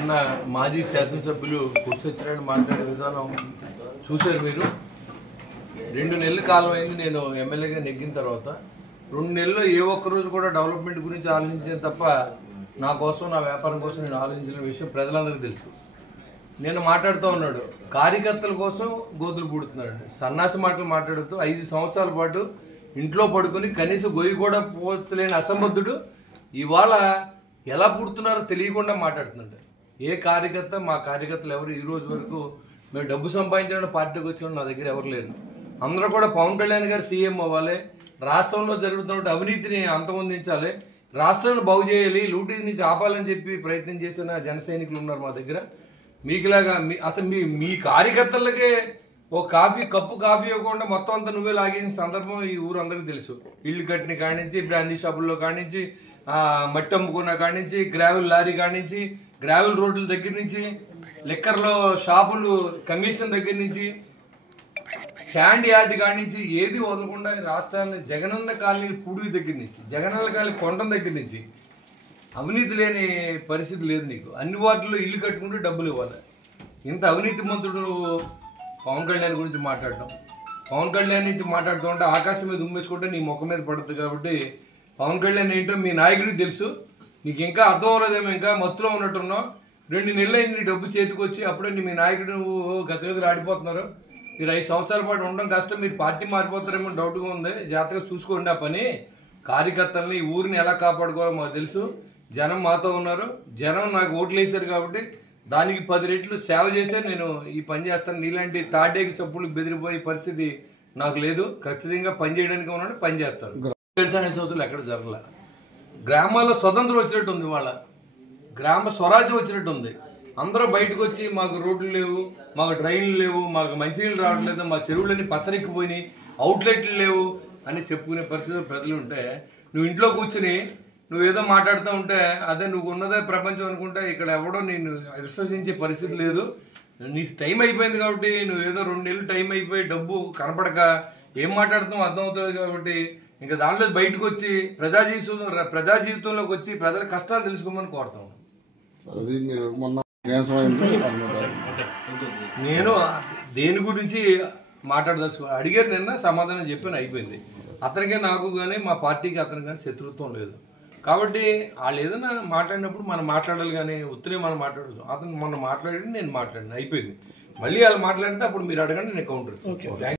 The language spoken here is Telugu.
నిన్న మాజీ శాసనసభ్యులు పుట్సచ్చిరాని మాట్లాడే విధానం చూశారు మీరు. 2 నెలల కాలం అయింది నేను ఎమ్మెల్యేగా నెగ్గిన తర్వాత. 2 నెలల్లో ఏ ఒక్కరోజు కూడా డెవలప్మెంట్ గురించి ఆలోచించాను తప్ప నా కోసం, నా వ్యాపారం కోసం నేను ఆలోచించిన విషయం ప్రజలందరికీ తెలుసు. నేను మాట్లాడుతూ ఉన్నాడు, కార్యకర్తల కోసం గోతులు పూడుతున్నాడు. సన్నాసి మాటలు మాట్లాడుతూ 5 సంవత్సరాల పాటు ఇంట్లో పడుకొని కనీసం గొయ్యి కూడా పోచలేని అసమర్థుడు ఇవాళ ఎలా పుడుతున్నారో తెలియకుండా మాట్లాడుతున్నాడు. ఏ కార్యకర్త, మా కార్యకర్తలు ఎవరు ఈ రోజు వరకు మేము డబ్బు సంపాదించడానికి పార్టీకి వచ్చిన నా దగ్గర ఎవరు లేరు. అందరూ కూడా పవన్ కళ్యాణ్ గారు సీఎం అవ్వాలి, రాష్ట్రంలో జరుగుతున్న అవినీతిని అంతమొందించాలి, రాష్ట్రాన్ని బాగు చేయాలి, లూటీ నుంచి ఆపాలని చెప్పి ప్రయత్నం చేసిన జన సైనికులు ఉన్నారు మా దగ్గర. మీకులాగా అసలు మీ కార్యకర్తలకే ఓ కప్పు కాఫీ ఇవ్వకుండా మొత్తం అంతా నువ్వే లాగేసిన సందర్భం ఈ ఊరు అందరికీ తెలుసు. ఇల్లు కట్టిన కానించి, బ్రాందీ షాపుల్లో కానించి, మట్టి అమ్ముకున్న కానించి, గ్రావెల్ లారీ కానించి, గ్రావెల్ రోడ్ల దగ్గర నుంచి, లిక్కర్లో షాపులు కమిషన్ దగ్గర నుంచి, శాండ్ యార్డ్ కానించి ఏది వదలకుండా రాష్ట్రాన్ని జగనన్న కాలనీ పూడి దగ్గర నుంచి, జగనన్న కాలనీ కొండం దగ్గర నుంచి అవినీతి లేని పరిస్థితి లేదు నీకు. అన్ని వాటిల్లో ఇల్లు కట్టుకుంటూ డబ్బులు ఇవ్వాలి. ఇంత అవినీతి మంత్రుడు పవన్ కళ్యాణ్ గురించి మాట్లాడటం, పవన్ కళ్యాణ్ నుంచి మాట్లాడుతూ ఉంటే ఆకాశం మీద ఉమ్మేసుకుంటే నీ ముఖం మీద పడుతుంది. కాబట్టి పవన్ కళ్యాణ్ ఏంటో మీ నాయకుడికి తెలుసు. నీకు ఇంకా అర్థం అవ్వలేదేమో, ఇంకా మత్తులో ఉన్నట్టున్నావు. 2 నెలలు అయింది నీ డబ్బు చేతికి వచ్చి, అప్పుడే మీ నాయకుడు గజగజలు ఆడిపోతున్నారు. మీరు 5 సంవత్సరాల పాటు ఉండడం కష్టం, మీరు పార్టీ మారిపోతారేమో డౌట్గా ఉంది. జాగ్రత్తగా చూసుకోండి ఆ పని. కార్యకర్తలని, ఈ ఊరిని ఎలా కాపాడుకోవాలో మాకు తెలుసు. జనం మాతో ఉన్నారు, జనం నాకు ఓట్లు వేశారు కాబట్టి దానికి 10 రెట్లు సేవ చేసే నేను ఈ పని చేస్తాను. నీలాంటి తాటేకి చప్పులకు బెదిరిపోయే పరిస్థితి నాకు లేదు. ఖచ్చితంగా పని చేయడానికి ఉన్నాడు, పని చేస్తాను. అనే సంవత్సరాలు ఎక్కడ జరగల. గ్రామాల్లో స్వతంత్రం వచ్చినట్టు ఉంది, వాళ్ళ గ్రామ స్వరాజ్యం వచ్చినట్టు ఉంది. అందరూ బయటకు వచ్చి మాకు రోడ్లు లేవు, మాకు డ్రైన్లు లేవు, మాకు మంచినీళ్ళు రావట్లేదు, మా చెరువులన్నీ పసరెక్కిపోయినాయి, అవుట్లెట్లు లేవు అని చెప్పుకునే పరిస్థితులు ప్రజలు ఉంటే, నువ్వు ఇంట్లో కూర్చుని నువ్వేదో మాట్లాడుతూ ఉంటే అదే నువ్వు ఉన్నదే ప్రపంచం అనుకుంటే ఇక్కడ ఎవడో నేను విశ్వసించే పరిస్థితి లేదు. నీ టైం అయిపోయింది కాబట్టి నువ్వేదో 2 నెలలు టైం అయిపోయి డబ్బు కనపడక ఏం మాట్లాడుతావు అర్థమవుతుంది. కాబట్టి ఇంకా దాంట్లో బయటకు వచ్చి ప్రజా జీవితంలోకి వచ్చి ప్రజల కష్టాలు తెలుసుకోమని కోరుతాం. నేను దేని గురించి మాట్లాడదలుచుకో అడిగారు, నిన్న సమాధానం చెప్పాను, అయిపోయింది. అతనికే నాకు కానీ మా పార్టీకి అతనికి కానీ శత్రుత్వం లేదు. కాబట్టి వాళ్ళు ఏదైనా మాట్లాడినప్పుడు మనం మాట్లాడాలి, కానీ ఉత్తరే మనం మాట్లాడచ్చు. అతను మొన్న మాట్లాడి నేను మాట్లాడిన అయిపోయింది. మళ్ళీ వాళ్ళు మాట్లాడితే అప్పుడు మీరు అడగండి, నేను కౌంటర్ ఇస్తాను.